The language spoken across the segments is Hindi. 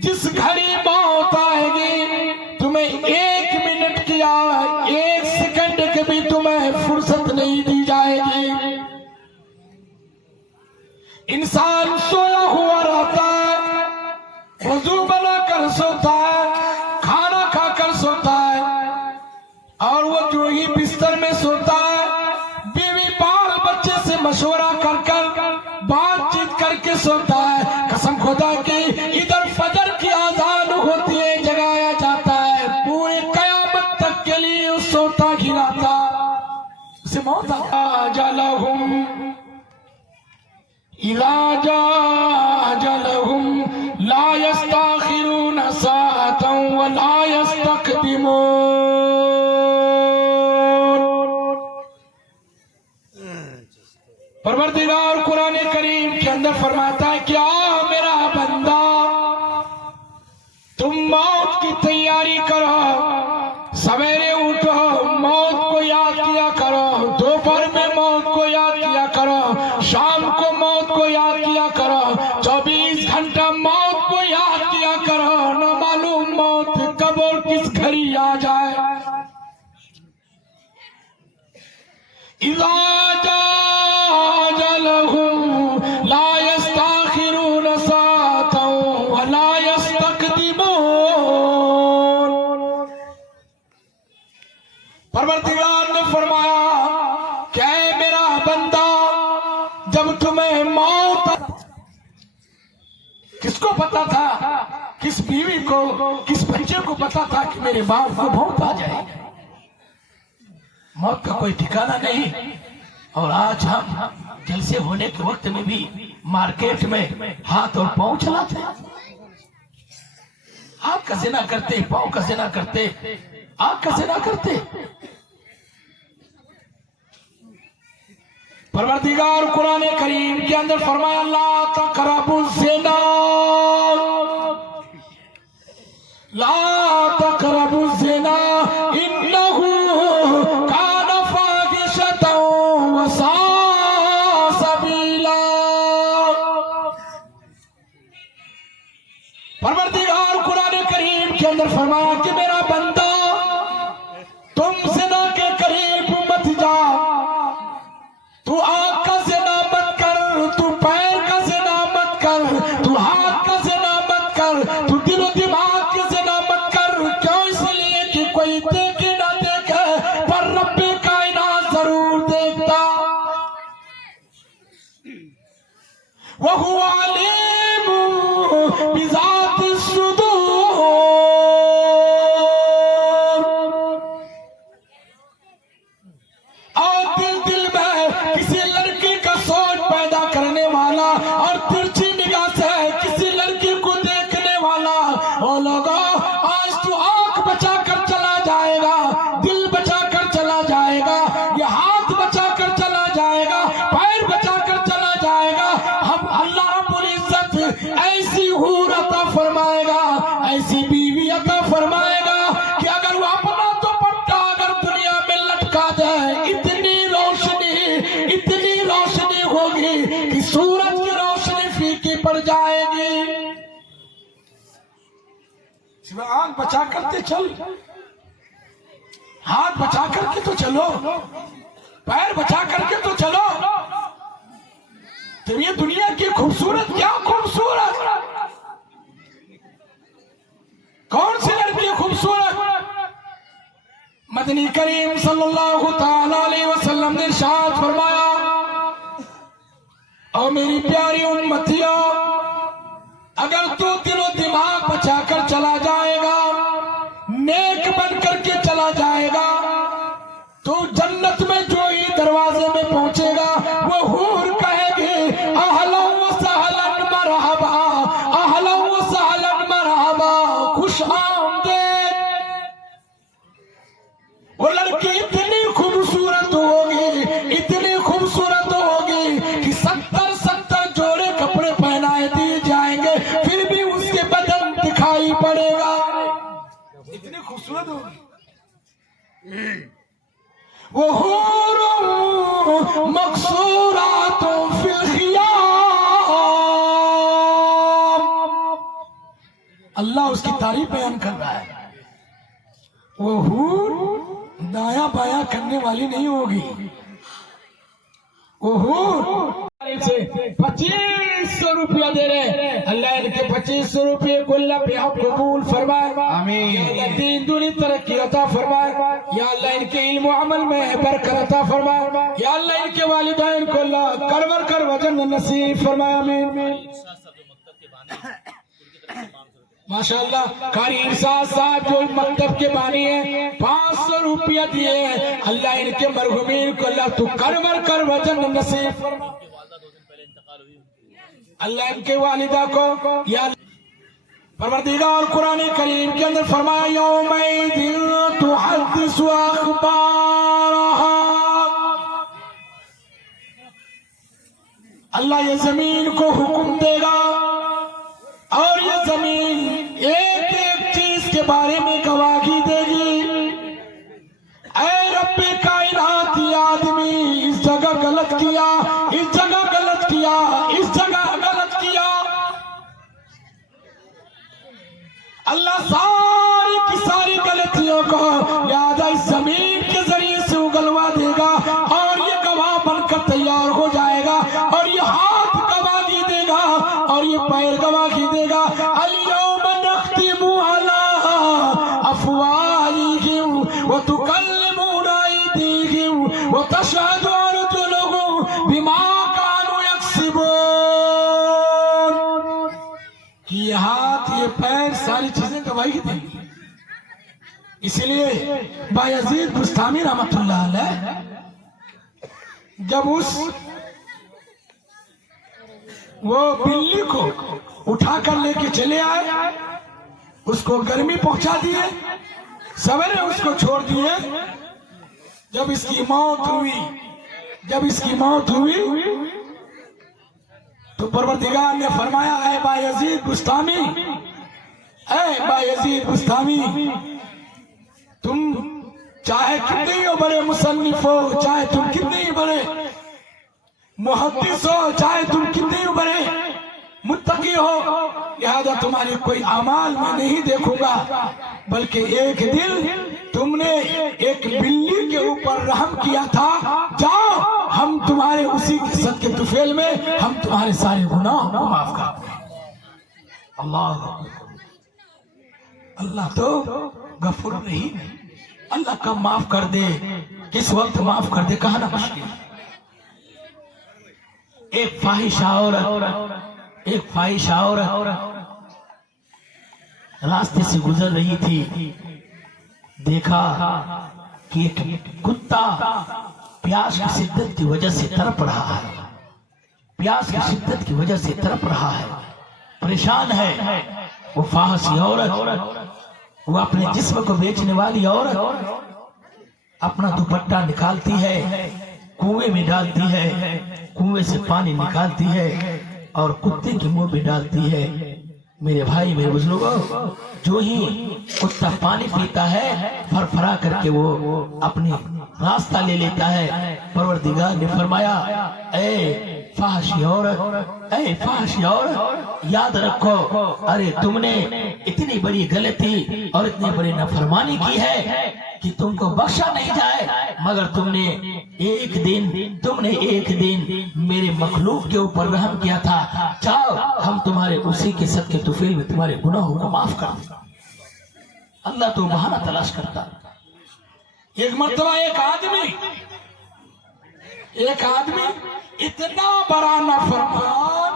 जिस घड़ी मौत आएगी तुम्हें 1 मिनट की 1 सेकंड की भी तुम्हें फुर्सत नहीं दी जाएगी। इंसान सोया हुआ रहता है, वजू बनाकर सोता है, खाना खाकर सोता है, और वो जो ही बिस्तर में सोता है बीवी बाल बच्चे से मशवरा कर बातचीत करके सोता है। कसम खुदा की इधर फजर की आजान होती है, जगाया जाता है, पूरे कयामत तक के लिए उस सोता गिराता उसे मौत आजलहुम इलाजा अजलहुम ला यस्ताखिरून साअतन व ला यस्तक़दिमून। परवरदिगार कुरान करीम के अंदर फरमाता है, क्या मेरा बंदा तुम मौत की तैयारी करो, सवेरे उठो मौत को याद किया करो, दोपहर में मौत को याद किया करो, शाम को मौत को याद किया करो, 24 घंटा मौत को याद किया करो। न मालूम मौत कब और किस घड़ी आ जाए। इलाजा परवरदिगार ने फरमाया, क्या है मेरा बंदा जब तुम्हें मौत, किसको पता था, किस बीवी को, किस बच्चे को पता था कि मेरे बाप को मौत आ जाएगी। मौत का कोई ठिकाना नहीं। और आज हम जलसे होने के वक्त में भी मार्केट में हाथ और पांव चलाते हैं, हाथ का सेना करते, पांव का सेना करते, आंख का सेना करते। परवरदिगार कुरान करीम के अंदर फरमाया, ला तक़रबुज़ ज़िना, ला तक़रबुज़ ज़िना इन्नहु कान फ़ाहिशतन व साअ सबीला। परवरदिगार कुरान करीम के अंदर फरमाया कि मेरा बंदा तुम ज़िना के करीब मत जा, तू आंख का ज़िना मत कर, तू पैर का ज़िना मत कर, तू हाथ का ज़िना मत कर, तू दिलो दिमाग का ज़िना मत कर। क्यों? इसलिए कि कोई देखे ना देखे पर रब्बे कायनात जरूर देखता। वहुवा अलीमु बिज़ाति सुदूर। और तिरछी निगाह से किसी लड़की को देखने वाला, ओ लोगों आज तू आंख बचा कर चला जाएगा, दिल बचा कर चला जाएगा, ये हाथ बचा कर चला जाएगा, पैर बचा कर चला जाएगा। हम अल्लाह रब्बुल इज्जत ऐसी हूर अता फरमाएगा, ऐसी बीवी अता फरमाएगा कि अगर वो अपना दुपट्टा अगर दुनिया में लटका दे, इतनी रोशनी होगी कि सूरज की रोशनी फीकी पड़ जाएगी। आंख बचा करते चल, हाथ बचा करके तो चलो, पैर बचा करके तो चलो। तो ये दुनिया की खूबसूरत, क्या खूबसूरत, कौन सी लड़की खूबसूरत। मदनी करीम सल्लल्लाहु ताला अलैहि वसल्लम ने इरशाद फरमाया, और मेरी प्यारी उम्मतियों, अगर तू दिलो दिमाग बचा कर चला जाएगा, नेक बन करके चला जाएगा, तो जन्नत में जो ही दरवाजे में पहुंचेगा वो हूर कहेगी, अहलन व सहलन मरहबा, अहलन व सहलन मरहबा, खुश आमदीद। वो लड़की इतनी खूबसूरत होगी, इतनी खूबसूरत होगी कि 70 जोड़े कपड़े पहनाए दिए जाएंगे, फिर भी उसके बदन दिखाई पड़ेगा, इतनी खूबसूरत होगी। वो हूर मकसूरातुन फिल खियाम, अल्लाह उसकी तारीफ बयान कर रहा है। वो हूर दाया बाया करने वाली नहीं होगी। वो हूर से 2500 रुपया दे रहे, अल्लाह इनके 2500 रुपये को अल्लाह बेहद कबूल फरमाए, आमीन। दीन दुनी तरक्की अता फरमाए, या अल्लाह इनके इल्म अमल में बरकत अता फरमाए, या अल्लाह इनके वालिदैन को अल्लाह करवर कर वजन नसीब फरमाए, आमीन। माशाअल्लाह कारी इरशाद साहब जो मकतब के बानी है 500 रुपया दिए, अल्लाह इनके मरहुमीन को अल्लाह तू करवर कर वजन नसीब, अल्लाह इनके वालिदा को या परवरदिगार कुरान करीम के अंदर फरमाया यौमइज़िन तुहद्दिसु अख़बारहा, अल्लाह ये जमीन को हुक्म देगा और ये जमीन एक एक चीज के बारे में गवाही देगी। ऐ रब्बे कायनात, ये आदमी इस जगह गलत किया, इस जगह गलत किया, इस जगह गलत किया, अल्लाह सारी की सारी गलतियों को लिहाजा इस जमीन के जरिए से उगलवा देगा और ये गवाह बनकर तैयार हो जाएगा और ये हाथ गवाही देगा और ये पैर गवाही देगा। अल-यौम नख्तिमु अला अफ़वाहिहिम व तुकल्लिमुना अयदीहिम व तशहदु अर्जुलुहुम बिमा कानू यक्सिबून, कि ये हाथ ये पैर सारी चीजें गवाही देंगी। इसलिए बायजीद बुस्तामी रहमतुल्लाह अलैह जब वो बिल्ली को उठाकर लेके चले आए, उसको गर्मी पहुंचा दिए, सवेरे उसको छोड़ दिए, जब इसकी मौत हुई तो परवरदिगार ने फरमाया ऐ बायजीद बुस्तामी, तुम चाहे कितने ही बड़े मुसन्निफ हो, चाहे तुम कितने ही बड़े मुहद्दिस हो, चाहे तुम कितने ही बड़े मुत्तकी हो, लिहाजा तुम्हारी कोई अमाल में नहीं देखूंगा, बल्कि एक दिन तुमने एक बिल्ली के ऊपर रहम किया था, जाओ हम तुम्हारे उसी के सदके तुफेल में हम तुम्हारे सारे गुनाह को माफ कर दें। अल्लाह तो गफूर नहीं, अल्लाह कब माफ कर दे, किस वक्त माफ कर दे, कहा ना मुश्किल। एक फाहिशा औरत रास्ते से गुजर रही थी, देखा कि एक कुत्ता प्यास की शिद्दत की वजह से तड़प रहा है, परेशान है। वो फाहशी औरत, वो अपने जिस्म को बेचने वाली औरत अपना दुपट्टा निकालती है, कुएं में डालती है, कुएं से पानी निकालती है और कुत्ते के मुंह में डालती है। मेरे भाई मेरे बुजुर्गों, जो ही कुत्ता पानी पीता है फरफरा करके वो अपनी रास्ता ले लेता है। परवरदिगार ने फरमाया ऐ फाहिश औरत, याद रखो, अरे तुमने इतनी बड़ी गलती और इतनी बड़ी नाफरमानी की है कि तुमको बख्शा नहीं जाए, मगर तुमने एक दिन मेरे मखलूक के ऊपर रहम किया था, जाओ हम तुम्हारे उसी के सदके तुफील में तुम्हारे गुनाहों को माफ कर दें। अल्लाह तो बहाना तलाश करता। एक मर्तबा एक आदमी इतना बड़ा नाफरमान,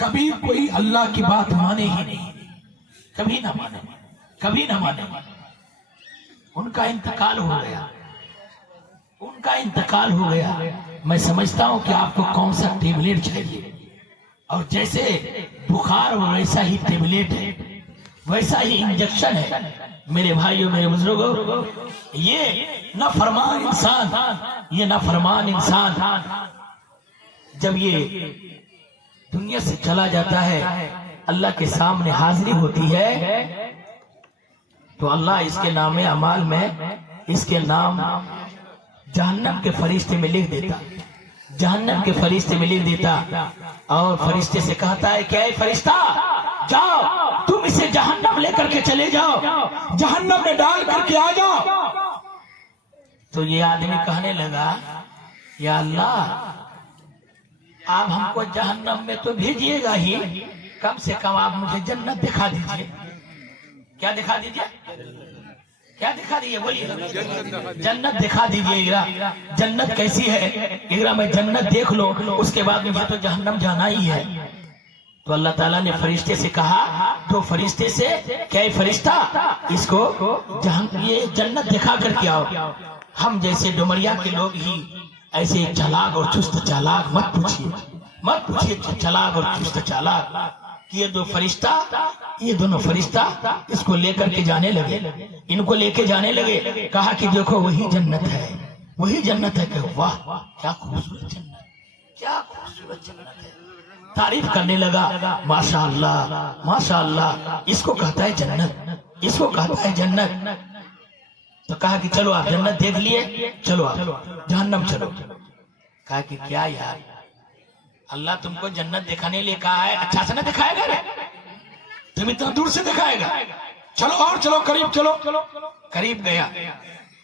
कभी कोई अल्लाह की बात माने ही नहीं, कभी ना माने। उनका इंतकाल हो गया। मैं समझता हूँ कि आपको कौन सा टेबलेट चाहिए, और जैसे बुखार वैसा ही टेबलेट है, वैसा ही इंजेक्शन है। मेरे भाइयों मेरे बुजुर्गों, ये नाफरमान इंसान जब ये दुनिया से चला जाता है, अल्लाह के सामने हाजिरी होती है, तो अल्लाह इसके नामे अमाल में इसके नाम जहन्नम के फरिश्ते में लिख देता। जहन्नम के फरिश्ते में लिख देता और फरिश्ते से कहता है क्या है फरिश्ता, जाओ तुम इसे जहन्नम लेकर के चले जाओ, जहन्नम में डाल करके आ जाओ। तो ये आदमी कहने लगा या अल्लाह आप हमको जहन्नम में तो भेजिएगा ही, कम से कम आप मुझे जन्नत दिखा दीजिए। क्या दिखा दीजिए, क्या दिखा दीजिए, बोलिए। जन्नत दिखा दीजिए। जन्नत कैसी है, मैं जन्नत देख लो उसके बाद मुझे तो जहन्नम जाना ही है। तो अल्लाह ताला ने फरिश्ते से कहा, तो फरिश्ते से क्या फरिश्ता इसको ये जन्नत दिखा करके आओ। हम जैसे डुमरिया के लोग ही ऐसे चालाक और चुस्त चालाक मत पूछिए चालाक और चुस्त चालाक। ये दोनों फरिश्ता इसको लेकर के जाने लगे, इनको लेके जाने लगे। कहा कि देखो वही जन्नत है। कि वाह क्या खूबसूरत जन्नत, क्या खूबसूरत जन्नत है। तारीफ करने लगा, माशाअल्लाह इसको कहता है जन्नत। तो कहा कि चलो आप जन्नत देख लिए, चलो आप जहन्नम चलो। कहा कि क्या यार, अल्लाह तुमको जन्नत दिखाने लिए कहा है, अच्छा से ना दिखाएगा रे, तुम इतना दूर से दिखाएगा। चलो और चलो, करीब गया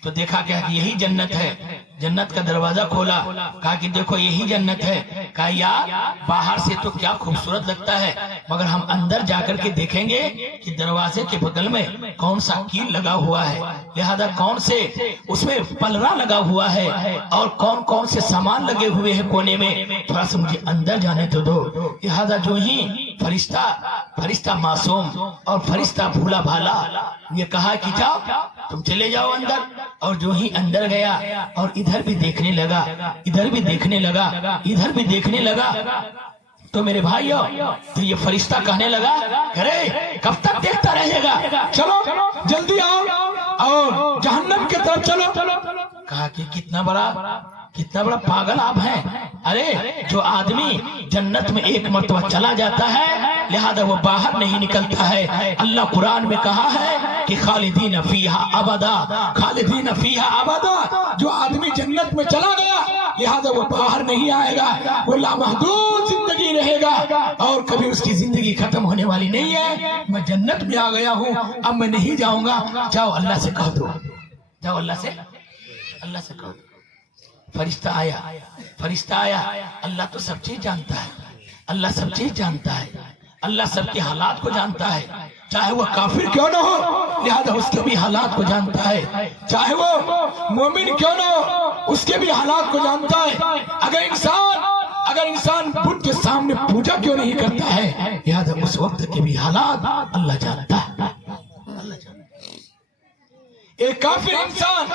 तो देखा क्या कि यही जन्नत है। जन्नत का दरवाजा खोला, कहा कि देखो यही जन्नत है। कहा यार बाहर से तो क्या खूबसूरत लगता है, मगर हम अंदर जाकर के देखेंगे कि दरवाजे के बगल में कौन सा कील लगा हुआ है, लिहाजा कौन से उसमें पलरा लगा हुआ है और कौन कौन से सामान लगे हुए हैं कोने में, थोड़ा सा मुझे अंदर जाने तो दो। लिहाजा जो ही फरिश्ता मासूम और फरिश्ता भूला भाला ये कहा कि जाओ तुम चले जाओ अंदर। और जो ही अंदर गया और इधर भी देखने लगा, तो मेरे भाइयों तो ये फरिश्ता कहने लगा, अरे कब तक देखता रहेगा, चलो जल्दी आओ और जहन्नम की तरफ चलो। कहा कि कितना बड़ा पागल आप हैं। अरे जो आदमी जन्नत में एक मर्तबा चला जाता है लिहाजा वो बाहर नहीं निकलता है। अल्लाह कुरान में कहा है कि खालिदीन फीहा अबदा। जो आदमी जन्नत में चला गया लिहाजा वो बाहर नहीं आएगा, वो लामहदूद जिंदगी रहेगा और कभी उसकी जिंदगी खत्म होने वाली नहीं है। मैं जन्नत में आ गया हूँ, अब मैं नहीं जाऊंगा। जाओ अल्लाह से कह दो, अल्लाह से कह दो। फरिश्ता आया। अल्लाह तो सब चीज जानता है, अल्लाह सबके हालात को जानता है, चाहे वो काफिर क्यों न हो लिहाजा उसके भी हालात को जानता है, चाहे वो मोमिन क्यों न हो उसके भी हालात को जानता है। अगर इंसान बुद्ध के सामने पूजा क्यों नहीं करता है लिहाजा उस वक्त के भी हालात अल्लाह जानता है। एक काफिर इंसान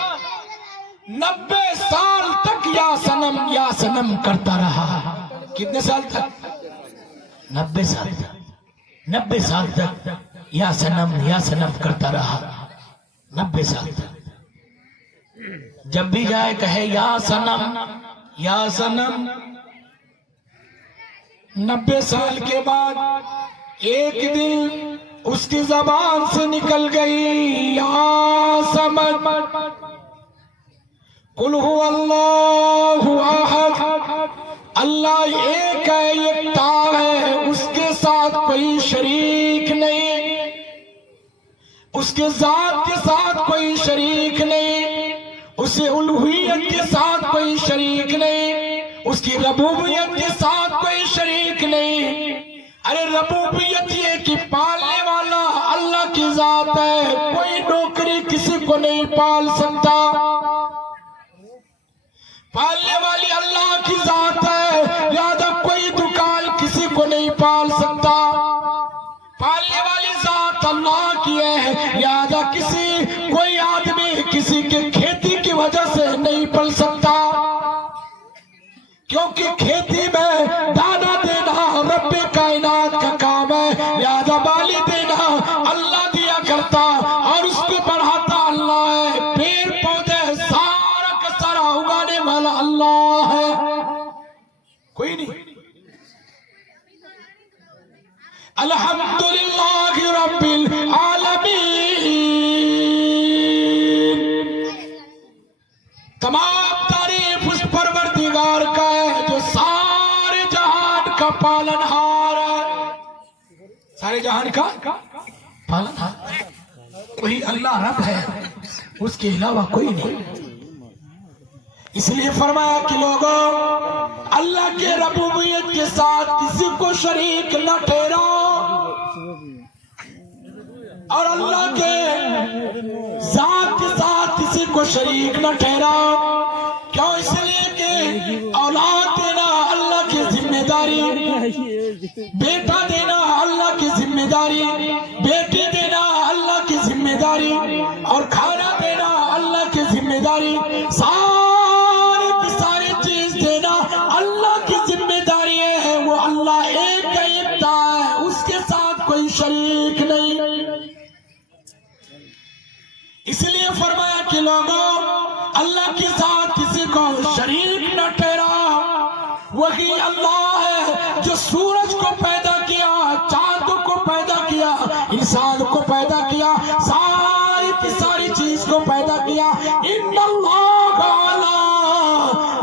90 साल तक या सनम करता रहा। कितने साल तक? 90 साल तक या सनम करता रहा। 90 साल तक जब भी जाए कहे या सनम। 90 साल के बाद एक दिन उसकी जबान से निकल गई या समद कुल हुवल्लाहु अहद। अल्लाह एक है, एकता है, उसके साथ कोई शरीक नहीं, उसके जात के साथ कोई शरीक नहीं, उसे उलूहियत के साथ कोई शरीक नहीं, उसकी रबूबियत के साथ कोई शरीक नहीं। अरे रबूबियत ये कि पालने वाला अल्लाह की जात है, कोई नौकरी किसी को नहीं पाल सकता। पालने वाली अल्लाह की जात है, लिहाजा कोई दुकान किसी को नहीं पाल सकता। पालने वाली जात अल्लाह की है, लिहाजा कोई आदमी किसी के खेती की वजह से नहीं पल सकता, क्योंकि खेती में दाना देना रब्बे कायनात का काम है। लिहाजा बाली देना अल्लाह दिया करता और उसको बढ़ाता अल्लाह है। पेड़ पौधे सारा का सारा उगाने वाला अल्लाह है, कोई नहीं। अल्हम्दुलिल्लाह रब्बिल आलमीन। तमाम तारीफ उस परवरदिगार का है सारे जहान का पालन था। वही अल्लाह रब है, उसके अलावा कोई नहीं। इसलिए फरमाया कि लोगों, अल्लाह के रबूबियत के साथ किसी को शरीक न ठहराओ और अल्लाह के जात के साथ किसी को शरीक न ठहराओ। क्यों? इसलिए कि औलाद देना अल्लाह की जिम्मेदारी, बेटा देना अल्लाह की जिम्मेदारी, बेटी देना अल्लाह की जिम्मेदारी और खाना देना अल्लाह की जिम्मेदारी, सारी की सारी चीज देना अल्लाह की जिम्मेदारी है। वो अल्लाह एक का एकता है, उसके साथ कोई शरीक नहीं। इसलिए फरमाया कि लोगों, अल्लाह के साथ किसी को शरीक न ठहराओ। वही अल्लाह है जो सूरज को पैदा किया, चांद को पैदा किया, इंसान को पैदा किया, सारी की सारी चीज को पैदा किया। इन्नल्लाह अला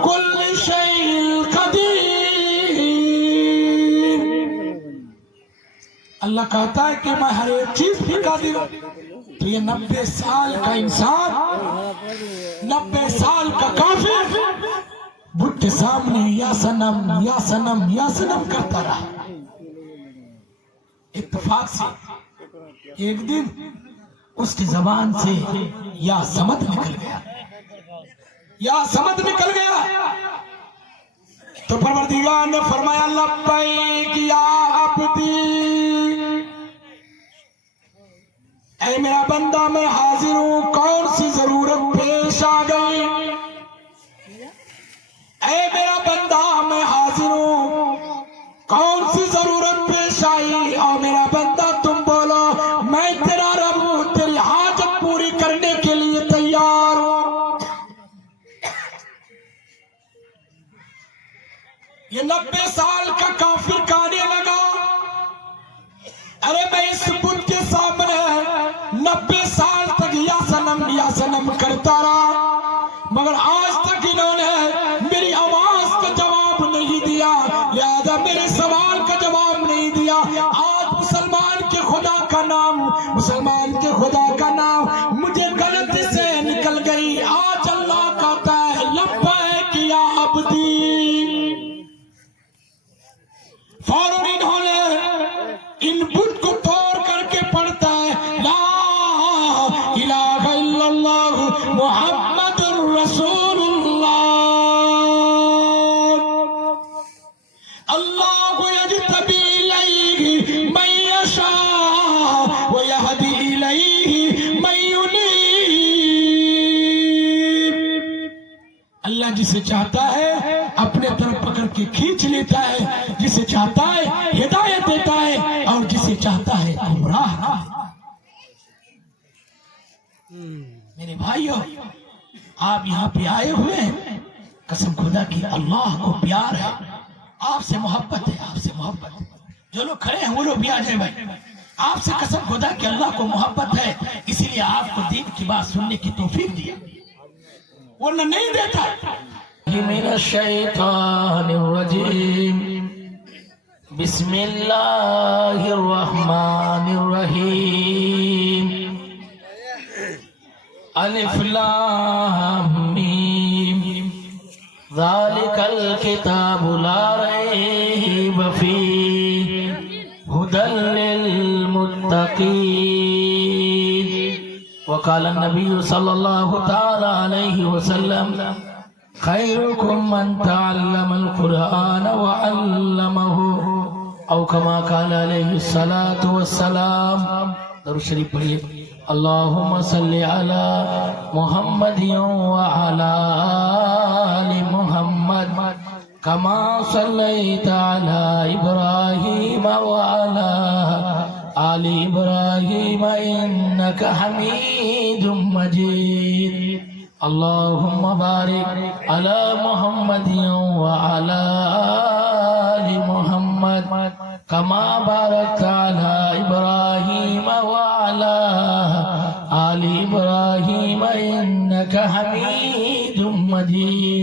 कुल्ली शैइन कदीर। अल्लाह कहता है कि मैं हर एक चीज भी कादिर हूं। तो ये 90 साल का इंसान, 90 साल का काफिर बुद्ध के सामने या सनम या सनम या सनम करता रहा। इत्तेफाक से एक दिन उसकी जबान से या समद निकल गया, या समद निकल गया। तो परवरदिगार ने फरमाया, लब्बैक या अब्दी, ऐ मेरा बंदा मैं हाजिर हूं। कौन सी जरूरत पेश आ गई? ऐ मेरा बंदा मैं हाजिर हूं, कौन सी जरूरत पेश आई? और मेरा बंदा तुम बोलो, मैं तेरा रब हूं, तेरी हाजत पूरी करने के लिए तैयार हूं। ये 90 साल का काफिर कहने लगा, अरे मैं इस बुद्ध के सामने 90 साल तक या सनम करता रहा, मगर आज तक इन्होंने मेरी आवाज का जवाब नहीं दिया, लिहाजा मेरे सवाल का जवाब नहीं दिया। आज मुसलमान के खुदा का नाम, मुसलमान के खुदा का नाम मुझे गलती से निकल गई। आज अल्लाह कहता है, लब्बैक या अब्दी। फौरन इन्होंने इन बुत को तोड़ करके पढ़ता है, ला इलाहा इल्लल्लाह मुहम्मदुर रसूलुल्लाह। अल्लाहु यज्तबी इलैहि मन यशा व यहदी इलैहि मन युनीब। अल्लाह जिसे चाहता है अपने तरफ पकड़ के खींच लेता है, जिसे चाहता है हिदायत देता है और जिसे चाहता है गुमराह। मेरे भाइयों, आप यहाँ पे आए हुए हैं, कसम खुदा की अल्लाह को प्यार है, आपसे मोहब्बत है, आपसे मोहब्बत है। जो लोग खड़े हैं वो लोग भी आ जाए भाई। आपसे कसम खुदा की अल्लाह को मोहब्बत है, इसीलिए आपको दीन की बात सुनने की तौफीक दी, वरना नहीं देता। मिनश्शैतानिर्रजीम, बिस्मिल्लाहिर्रहमानिर्रहीम, अलिफ लाम मीम, ज़ालिकल किताबु ला रैब फीहि, हुदल लिल मुत्तक़ीन। वक़ाल नबी सल्लल्लाहु तआला अलैहि वसल्लम, खैरुकुम मन तअल्लमल कुरआन व अल्लमहु, औ कमा क़ाल अलैहि सलातु वस्सलाम। दरूद शरीफ पढ़िए। अल्लाहुम्मा सल्लि अला मुहम्मदिन व अला आलि मुहम्मद, कमा सल्लैता अला इब्राहीम व अला आलि इब्राहीम इन्नका हमीदुम मजीद। अल्लाहुम्मा बारिक अला मुहम्मदिन व अला आलि मुहम्मद, कमा बारकता अला इब्राहीम व अला आलि इब्राहीम इन्नका हमीदुम मजीद।